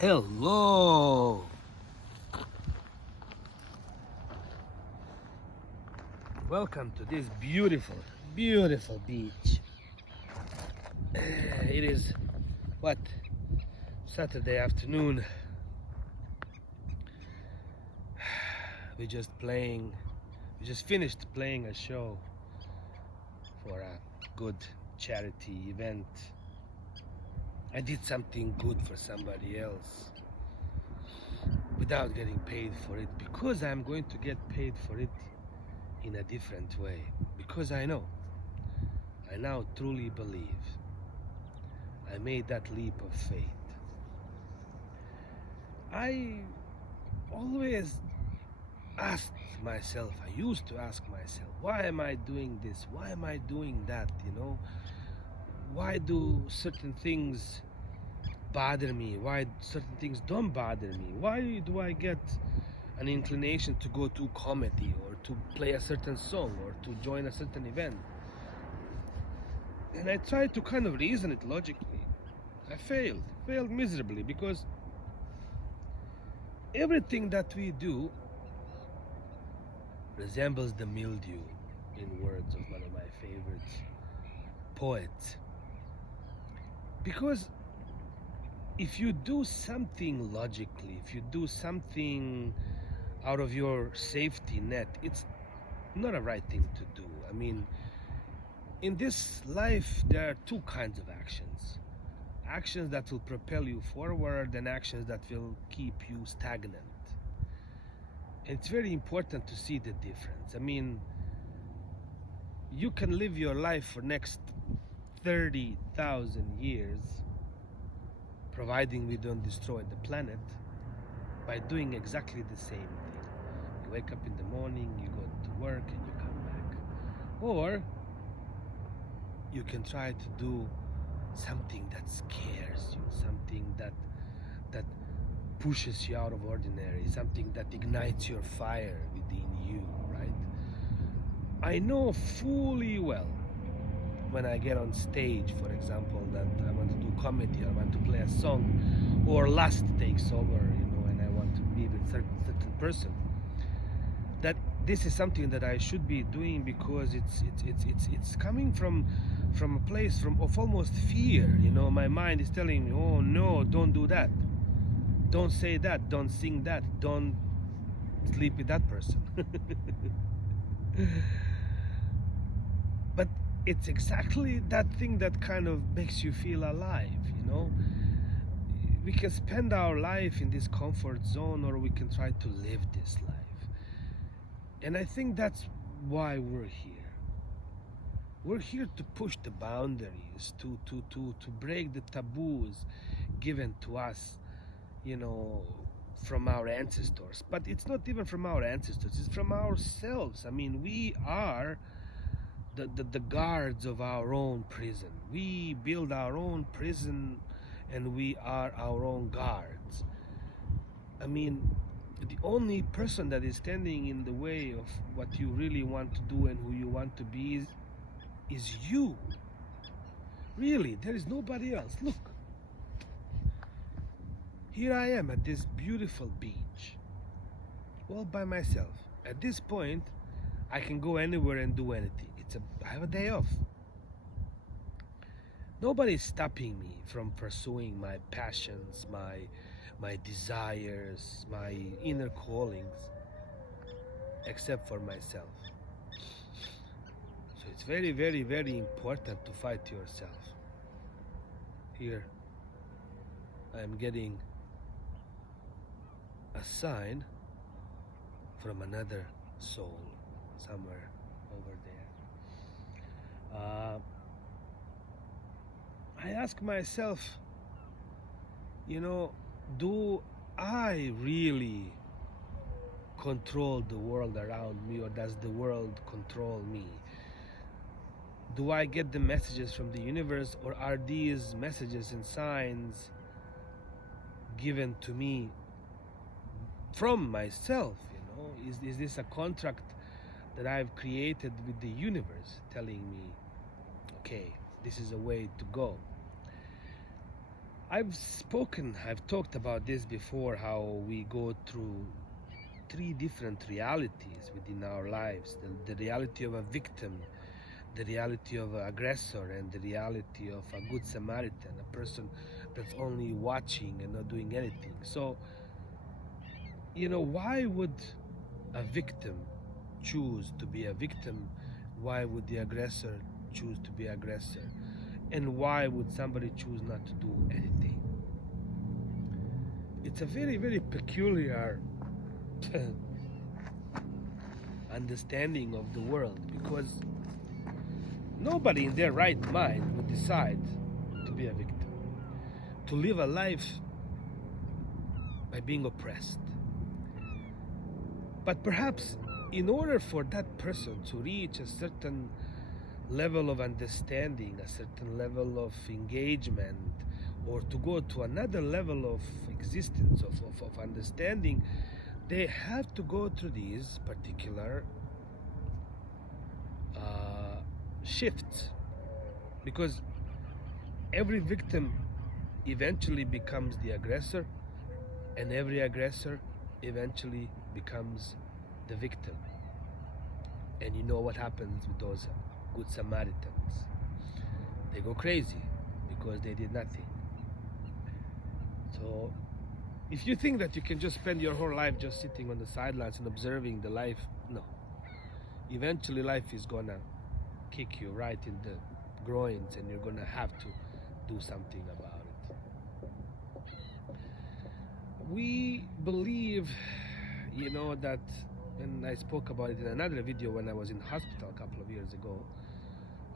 Hello! Welcome to this beautiful, beautiful beach. It is, what, Saturday afternoon. We just finished playing a show for a good charity event. I did something good for somebody else without getting paid for it, because I'm going to get paid for it in a different way, because I now truly believe I made that leap of faith. I always asked myself, I used to ask myself, why am I doing this? Why am I doing that? Why do certain things bother me? Why certain things don't bother me? Why do I get an inclination to go to comedy or to play a certain song or to join a certain event? And I tried to kind of reason it logically. I failed miserably, because everything that we do resembles the mildew, in words of one of my favorite poets. Because if you do something logically, if you do something out of your safety net, it's not a right thing to do. I mean, in this life, there are two kinds of actions. Actions that will propel you forward, and actions that will keep you stagnant. And it's very important to see the difference. I mean, you can live your life for next 30,000 years, providing we don't destroy the planet, by doing exactly the same thing. You wake up in the morning, you go to work, and you come back. Or you can try to do something that scares you, something that pushes you out of ordinary, something that ignites your fire within you, right? I know fully well when I get on stage, for example, that I want to do comedy, I want to play a song, or lust takes over, and I want to be with certain person, that this is something that I should be doing, because it's coming from a place of almost fear. My mind is telling me, oh no, don't do that, don't say that, don't sing that, don't sleep with that person. But it's exactly that thing that kind of makes you feel alive. We can spend our life in this comfort zone, or we can try to live this life. And I think that's why we're here. We're here to push the boundaries, to break the taboos given to us, from our ancestors. But it's not even from our ancestors, it's from ourselves. I mean, we are the guards of our own prison. We build our own prison, and we are our own guards. I mean, the only person that is standing in the way of what you really want to do and who you want to be is you. Really, there is nobody else. Look, here I am at this beautiful beach, all by myself. At this point, I can go anywhere and do anything. I have a day off. Nobody's stopping me from pursuing my passions, my desires, my inner callings, except for myself. So it's very, very, very important to fight yourself. Here, I'm getting a sign from another soul somewhere over there. I ask myself, do I really control the world around me, or does the world control me? Do I get the messages from the universe, or are these messages and signs given to me from myself? Is this a contract that I've created with the universe, telling me, okay, this is a way to go? I've talked about this before, how we go through three different realities within our lives: the reality of a victim, the reality of an aggressor, and the reality of a good Samaritan, a person that's only watching and not doing anything. So, why would a victim choose to be a victim? Why would the aggressor choose to be aggressor? And why would somebody choose not to do anything? It's a very, very peculiar understanding of the world, because nobody in their right mind would decide to be a victim, to live a life by being oppressed. But perhaps in order for that person to reach a certain level of understanding, a certain level of engagement, or to go to another level of existence, of understanding, they have to go through these particular shifts. Because every victim eventually becomes the aggressor, and every aggressor eventually becomes the victim. And you know what happens with those good Samaritans? They go crazy because they did nothing. So if you think that you can just spend your whole life just sitting on the sidelines and observing the life, no. Eventually life is gonna kick you right in the groins, and you're gonna have to do something about it. We believe, that, and I spoke about it in another video when I was in hospital a couple of years ago,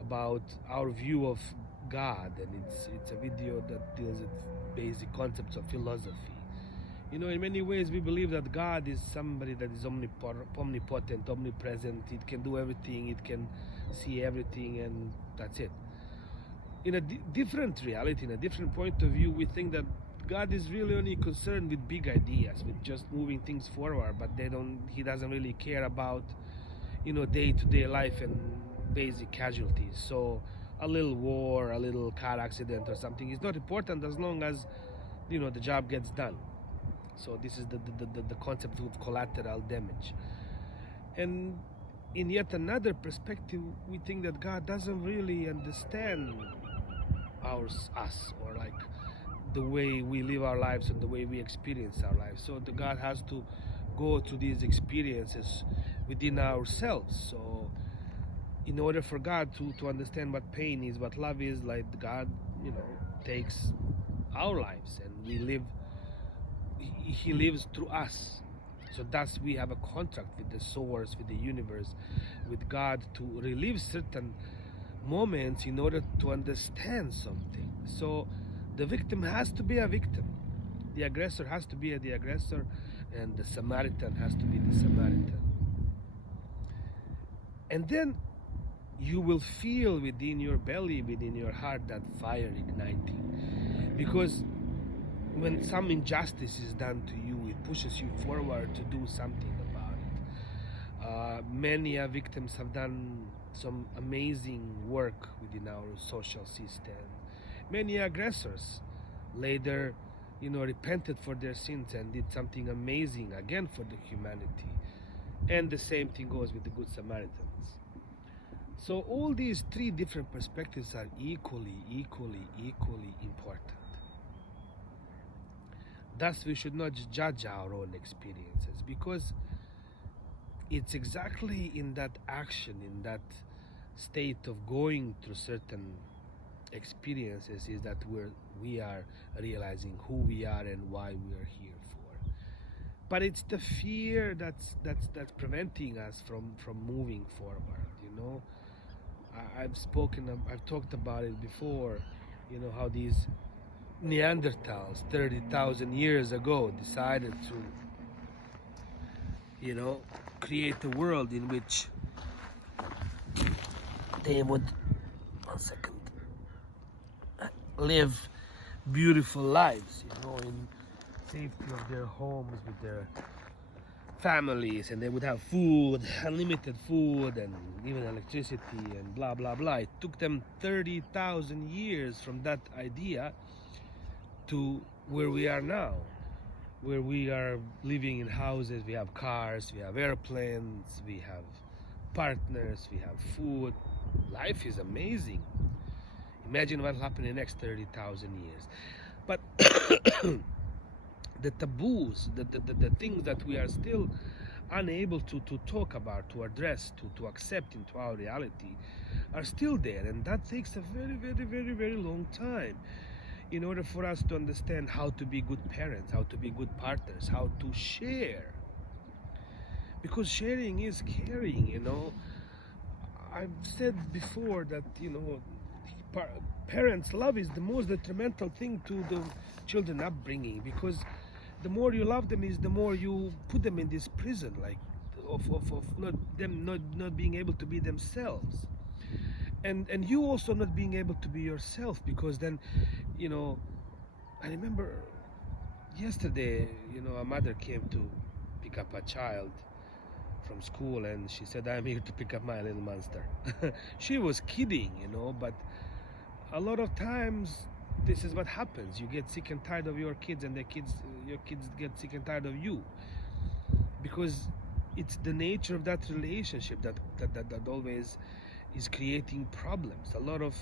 about our view of God, and it's a video that deals with basic concepts of philosophy. In many ways we believe that God is somebody that is omnipotent, omnipresent. It can do everything, it can see everything, and that's it. In a different reality, in a different point of view, we think that God is really only concerned with big ideas, with just moving things forward, but he doesn't really care about, day-to-day life and basic casualties. So a little war, a little car accident or something is not important as long as, the job gets done. So this is the concept of collateral damage. And in yet another perspective, we think that God doesn't really understand us, or like the way we live our lives and the way we experience our lives. So God has to go through these experiences within ourselves. So in order for God to understand what pain is, what love is, like God, takes our lives, and He lives through us. So thus we have a contract with the source, with the universe, with God, to relive certain moments in order to understand something. So the victim has to be a victim, the aggressor has to be the aggressor, and the Samaritan has to be the Samaritan. And then you will feel within your belly, within your heart, that fire igniting. Because when some injustice is done to you, it pushes you forward to do something about it. Many victims have done some amazing work within our social system. Many aggressors later, repented for their sins and did something amazing again for the humanity. And the same thing goes with the Good Samaritans. So all these three different perspectives are equally important. Thus, we should not judge our own experiences, because it's exactly in that action, in that state of going through certain experiences, is that we are realizing who we are and why we are here for. But it's the fear that's preventing us from moving forward. I've talked about it before, how these Neanderthals 30,000 years ago decided to, create a world in which they would, live beautiful lives, in safety of their homes with their families, and they would have food, unlimited food, and even electricity, and blah blah blah. It took them 30,000 years from that idea to where we are now, where we are living in houses, we have cars, we have airplanes, we have partners, we have food. Life is amazing. Imagine what will happen in the next 30,000 years. But the taboos, the things that we are still unable to talk about, to address, to accept into our reality are still there. And that takes a very, very, very, very long time in order for us to understand how to be good parents, how to be good partners, how to share. Because sharing is caring, you know. I've said before that, you know, parents' love is the most detrimental thing to the children upbringing, because the more you love them is the more you put them in this prison, like of not being able to be themselves, and you also not being able to be yourself, because then, you know, I remember yesterday, you know, a mother came to pick up a child from school, and she said, "I'm here to pick up my little monster." She was kidding, you know, but a lot of times this is what happens. You get sick and tired of your kids, and your kids get sick and tired of you, because it's the nature of that relationship that always is creating problems. A lot of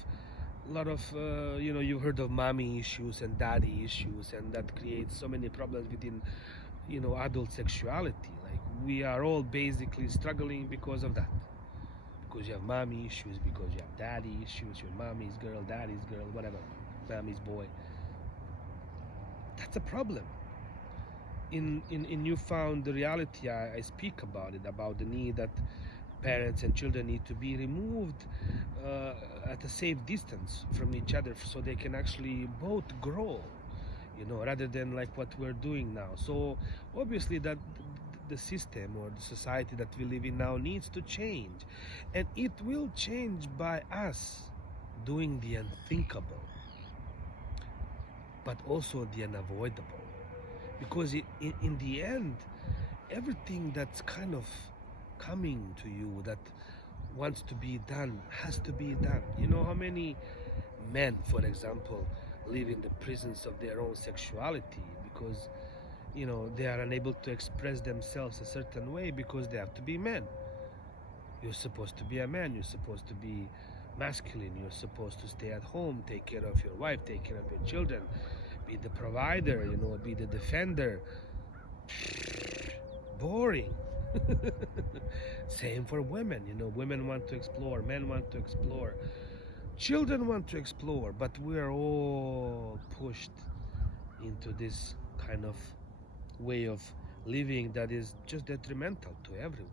you know, you've heard of mommy issues and daddy issues, and that creates so many problems within, you know, adult sexuality. Like, we are all basically struggling because of that. Because you have mommy issues, because you have daddy issues, your mommy's girl, daddy's girl, whatever, mommy's boy. That's a problem. In Newfound reality, I speak about it, about the need that parents and children need to be removed at a safe distance from each other, so they can actually both grow, you know, rather than like what we're doing now. So obviously that the system or the society that we live in now needs to change, and it will change by us doing the unthinkable, but also the unavoidable, because in the end, everything that's kind of coming to you that wants to be done has to be done. You know how many men, for example, live in the prisons of their own sexuality because, you know, they are unable to express themselves a certain way because they have to be men. You're supposed to be a man, you're supposed to be masculine, you're supposed to stay at home, take care of your wife, take care of your children, be the provider, you know, be the defender. Boring. Same for women, you know, women want to explore, men want to explore, children want to explore, but we're all pushed into this kind of way of living that is just detrimental to everyone,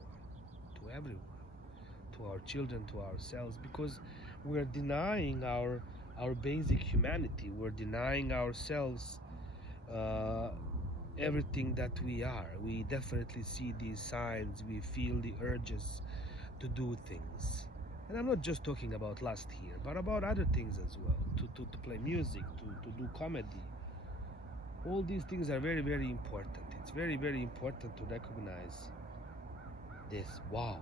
to our children, to ourselves, because we're denying our basic humanity. We're denying ourselves everything that we are. We definitely see these signs, we feel the urges to do things. And I'm not just talking about lust here, but about other things as well, to play music, to do comedy. All these things are very, very important. It's very, very important to recognize this. Wow,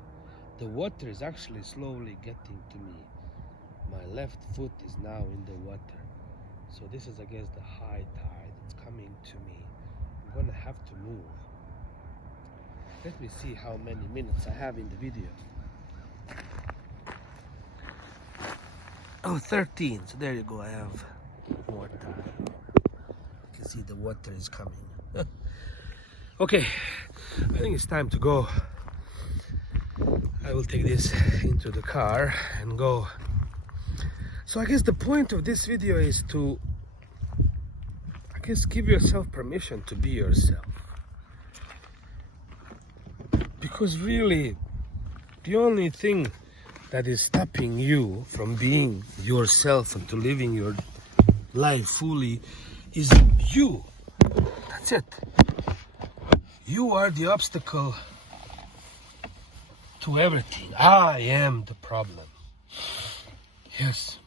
the water is actually slowly getting to me. My left foot is now in the water. So this is against the high tide. It's coming to me. I'm gonna have to move. Let me see how many minutes I have in the video. Oh, 13. So there you go. I have more time. You can see the water is coming. Okay, I think it's time to go. I will take this into the car and go. So I guess the point of this video is to, I guess, give yourself permission to be yourself. Because really, the only thing that is stopping you from being yourself and to living your life fully is you. That's it. You are the obstacle to everything. I am the problem. Yes.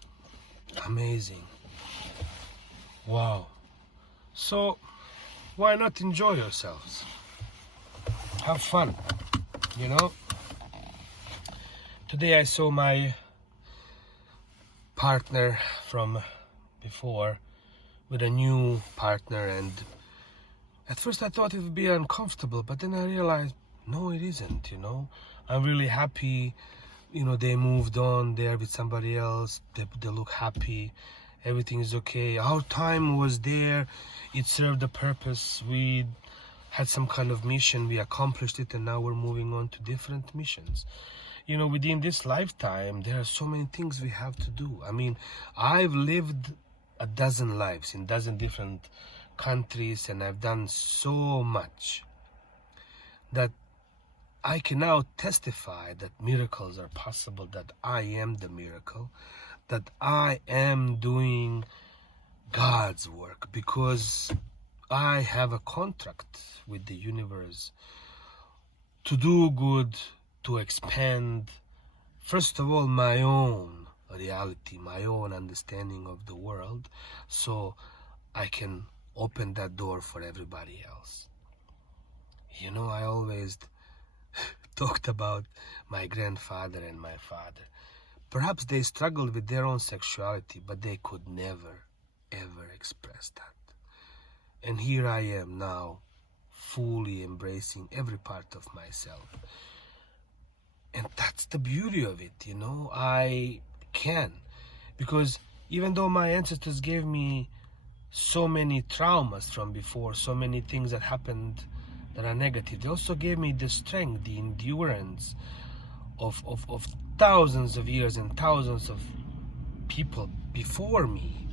Amazing. Wow. So why not enjoy yourselves? Have fun, you know? Today I saw my partner from before with a new partner, and at first I thought it would be uncomfortable, but then I realized, no, it isn't, I'm really happy. They moved on, they're with somebody else, they look happy, everything is okay. Our time was there, it served a purpose, we had some kind of mission, we accomplished it, and now we're moving on to different missions. Within this lifetime, there are so many things we have to do. I mean, I've lived a dozen lives in dozen different countries, and I've done so much that I can now testify that miracles are possible, that I am the miracle, that I am doing God's work, because I have a contract with the universe to do good, to expand, first of all, my own reality, my own understanding of the world, so I can open that door for everybody else. I always talked about my grandfather and my father. Perhaps they struggled with their own sexuality, but they could never, ever express that. And here I am now, fully embracing every part of myself. And that's the beauty of it, I can. Because even though my ancestors gave me so many traumas from before, so many things that happened that are negative, they also gave me the strength, the endurance of thousands of years and thousands of people before me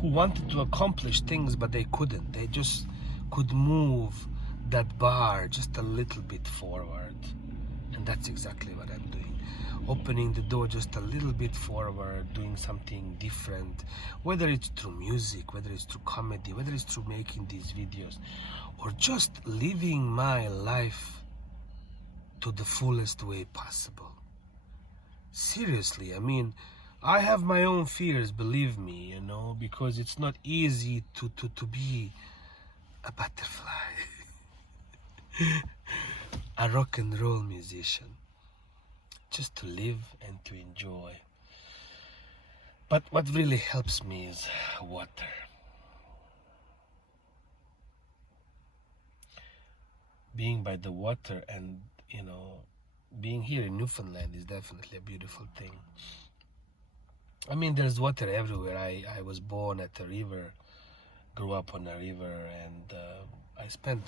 who wanted to accomplish things, but they couldn't. They just could move that bar just a little bit forward. And that's exactly what I'm doing. Opening the door just a little bit forward, doing something different, whether it's through music, whether it's through comedy, whether it's through making these videos, or just living my life to the fullest way possible. Seriously, I mean, I have my own fears, believe me, because it's not easy to be a butterfly, a rock and roll musician, just to live and to enjoy. But what really helps me is water. Being by the water and, being here in Newfoundland is definitely a beautiful thing. I mean, there's water everywhere. I was born at a river, grew up on a river, and I spent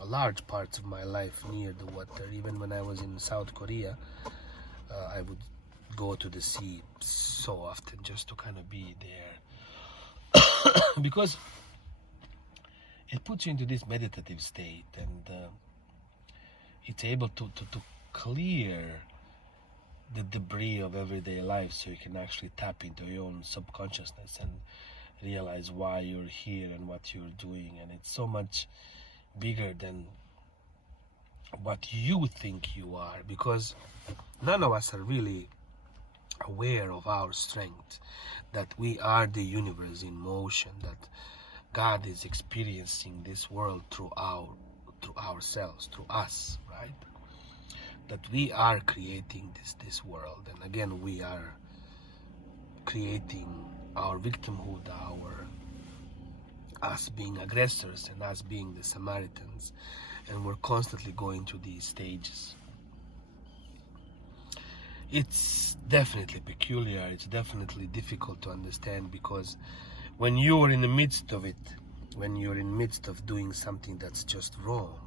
a large part of my life near the water. Even when I was in South Korea, I would go to the sea so often just to kind of be there. Because it puts you into this meditative state, and it's able to clear the debris of everyday life, so you can actually tap into your own subconsciousness and realize why you're here and what you're doing. And it's so much bigger than what you think you are, because none of us are really aware of our strength, that we are the universe in motion, that God is experiencing this world through ourselves, through us, right? That we are creating this world, and again, we are creating our victimhood, us being aggressors and us being the Samaritans, and we're constantly going through these stages. It's definitely peculiar, it's definitely difficult to understand, because when you're in the midst of it, when you're in the midst of doing something that's just wrong,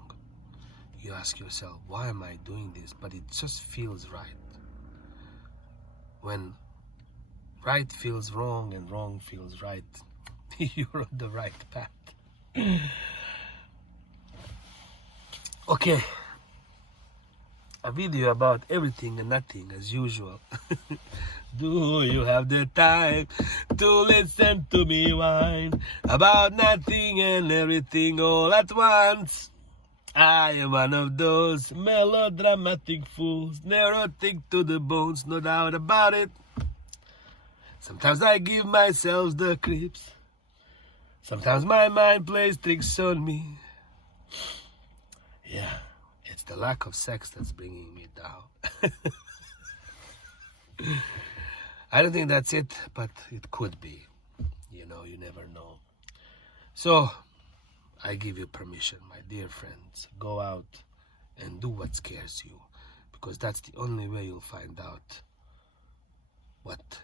you ask yourself, why am I doing this? But it just feels right. When right feels wrong and wrong feels right, you're on the right path. Okay, a video about everything and nothing as usual. Do you have the time to listen to me whine about nothing and everything all at once? I am one of those melodramatic fools, neurotic to the bones, no doubt about it. Sometimes I give myself the creeps. Sometimes my mind plays tricks on me. Yeah, it's the lack of sex that's bringing me down. I don't think that's it, but it could be. you know, you never know. So I give you permission, my dear friends. Go out and do what scares you, because that's the only way you'll find out what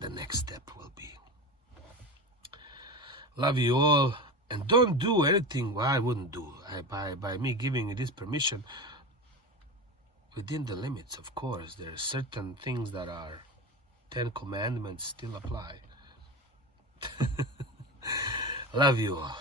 the next step will be. Love you all, and don't do anything I wouldn't do. By me giving you this permission, within the limits, of course, there are certain things that are 10 commandments still apply. Love you all.